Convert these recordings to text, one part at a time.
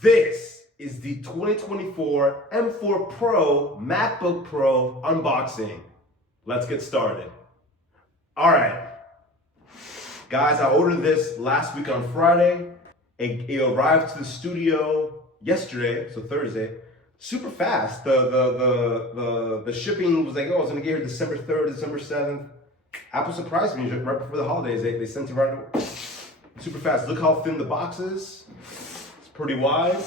This is the 2024 M4 Pro MacBook Pro unboxing. Let's get started. All right, guys, I ordered this last week on Friday. It arrived to the studio yesterday, so Thursday, super fast. The shipping was like, oh, it's gonna get here December 3rd, December 7th. Apple surprised me right before the holidays. They sent it right away. Super fast. Look how thin the box is. It's pretty wide.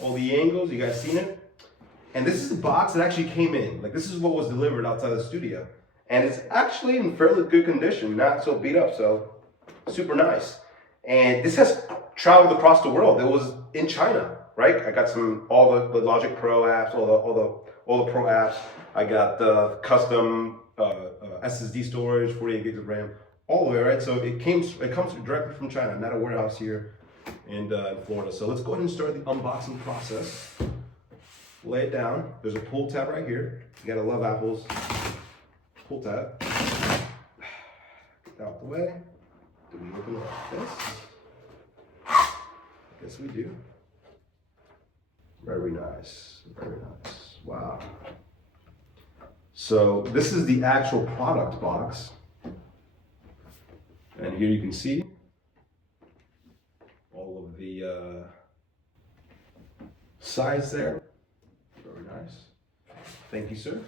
All the angles, you guys seen it? And this is the box that actually came in. Like, this is what was delivered outside the studio. And it's actually in fairly good condition, not so beat up, so super nice. And this has traveled across the world. It was in China, right? I got all the Logic Pro apps, all the Pro apps. I got the custom SSD storage, 48 gigs of RAM, all the way, right? So it comes directly from China, not a warehouse here in Florida. So let's go ahead and start the unboxing process. Lay it down. There's a pull tab right here. You gotta love Apple's pull tab. Get that out the way. Do we open it like this? I guess we do. Very nice, very nice. Wow. So this is the actual product box. And here you can see all of the sides there. Very nice. Thank you, sir.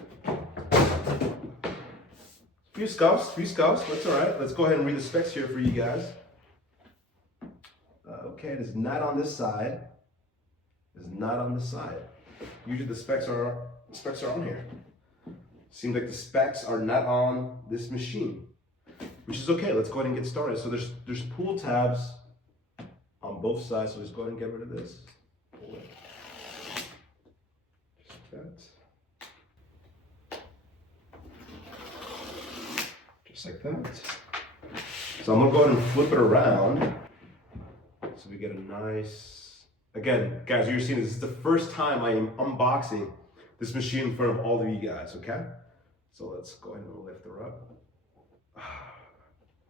Few scuffs, that's all right. Let's go ahead and read the specs here for you guys. Okay, it is not on this side. It's not on this side. Usually the specs are on here. Seems like the specs are not on this machine, which is okay. Let's go ahead and get started. So there's pull tabs on both sides. So let's go ahead and get rid of this. Pull it. Just like that. So I'm gonna go ahead and flip it around so we get a nice. Again, guys, you're seeing this is the first time I am unboxing this machine in front of all of you guys. Okay, so let's go ahead and lift her up.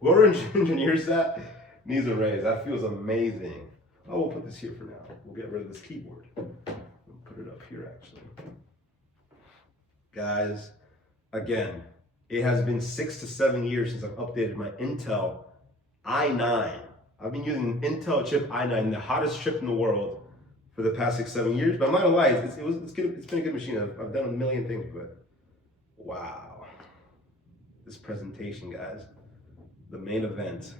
Whoever engineers that needs a raise. That feels amazing. Oh, we'll put this here for now. We'll get rid of this keyboard. We'll put it up here, actually. Guys, again, it has been 6 to 7 years since I've updated my Intel i9. I've been using Intel chip i9, the hottest chip in the world, for the past 6, 7 years. But I'm not gonna lie, it's been a good machine. I've done a million things with it. Wow. This presentation, guys. The main event.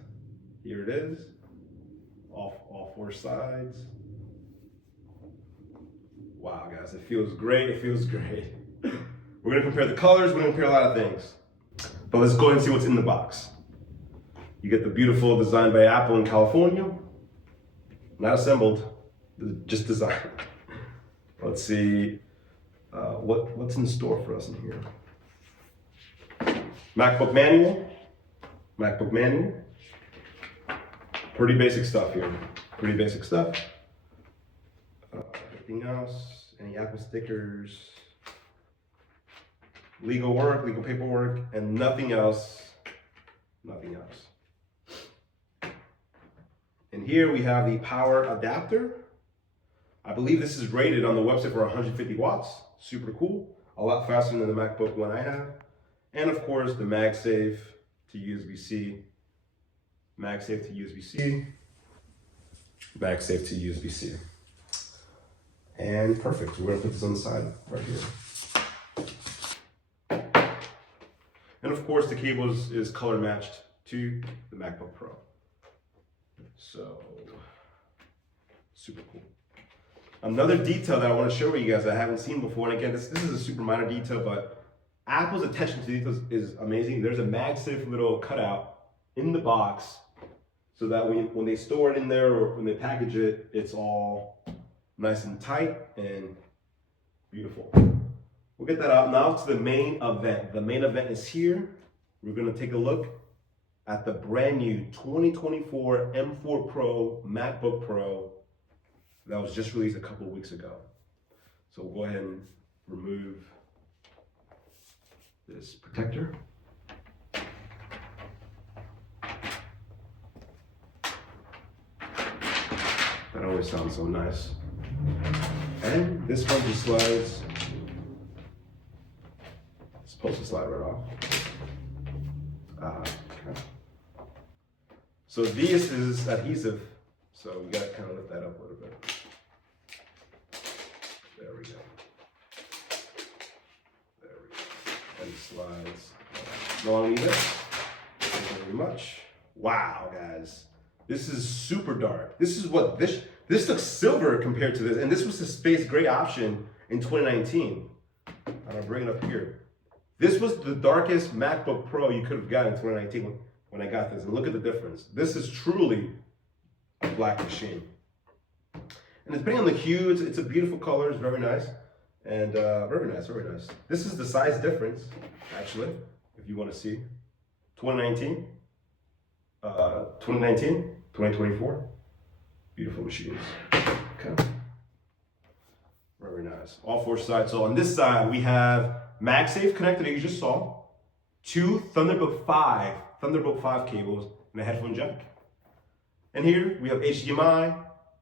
Here it is. All 4 sides. Wow, guys, it feels great. It feels great. We're gonna compare the colors. We're gonna compare a lot of things. But let's go ahead and see what's in the box. You get the beautiful design by Apple in California. Not assembled, just designed. Let's see what's in store for us in here. MacBook manual. MacBook manual. Pretty basic stuff here. Pretty basic stuff. Anything else? Any Apple stickers? Legal work, legal paperwork, and nothing else. Nothing else. And here we have the power adapter. I believe this is rated on the website for 150 watts. Super cool. A lot faster than the MacBook one I have. And of course, the MagSafe to USB-C. MagSafe to USB-C. MagSafe to USB-C. And perfect. We're gonna put this on the side right here. And of course, the cable is color matched to the MacBook Pro. So, super cool. Another detail that I want to show you guys that I haven't seen before, and again, this is a super minor detail, but Apple's attention to details is amazing. There's a MagSafe little cutout in the box so that when they store it in there or when they package it, it's all nice and tight and beautiful. We'll get that out now to the main event. The main event is here. We're gonna take a look at the brand new 2024 M4 Pro MacBook Pro that was just released a couple of weeks ago. So we'll go ahead and remove this protector. That always sounds so nice. And this one just slides. It's supposed to slide right off. Okay. So this is adhesive, so we gotta kind of lift that up a little bit. There we go. There we go. And it slides. No longer need this. Thank you very much. Wow, guys. This is super dark. This is what this looks silver compared to this, and this was the space gray option in 2019. And I'll bring it up here. This was the darkest MacBook Pro you could have gotten in 2019 when I got this. And look at the difference. This is truly a black machine. And depending on the hue, it's a beautiful color. It's very nice. And very nice, very nice. This is the size difference, actually, if you want to see. 2019, 2024. Beautiful machines. Okay. Very nice. All four sides. So on this side, we have MagSafe connector that you just saw, 2 Thunderbolt 5 cables, and a headphone jack. And here we have HDMI,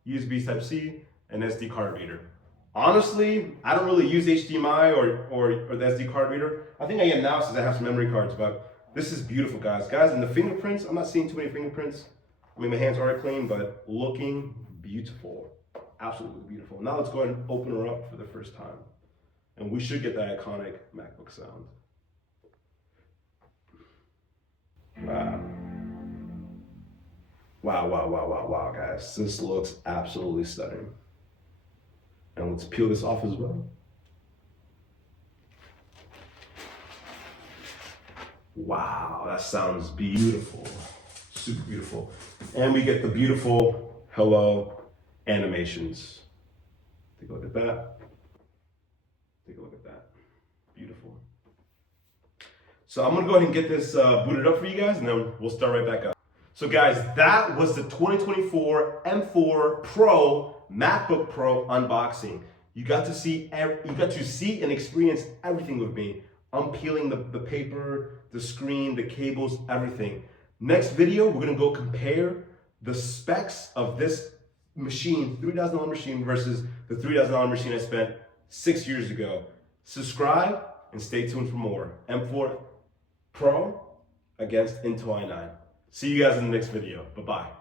USB Type-C, and SD card reader. Honestly, I don't really use HDMI or the SD card reader. I think I am now since I have some memory cards, but this is beautiful, guys. Guys, and the fingerprints, I'm not seeing too many fingerprints. I mean, my hands are clean, but looking beautiful. Absolutely beautiful. Now let's go ahead and open her up for the first time. And we should get that iconic MacBook sound. Wow. Wow, guys. This looks absolutely stunning. And let's peel this off as well. Wow, that sounds beautiful. Super beautiful. And we get the beautiful hello animations. Take a look at that. Take a look at that. Beautiful. So I'm gonna go ahead and get this booted up for you guys, and then we'll start right back up. So guys, that was the 2024 M4 Pro MacBook Pro unboxing. You got to see and experience everything with me. Unpeeling the paper, the screen, the cables, everything. Next video, we're gonna go compare the specs of this machine, $3,000 machine versus the $3,000 machine I spent 6 years ago. Subscribe and stay tuned for more. M4 Pro against Intel i9. See you guys in the next video. Bye-bye.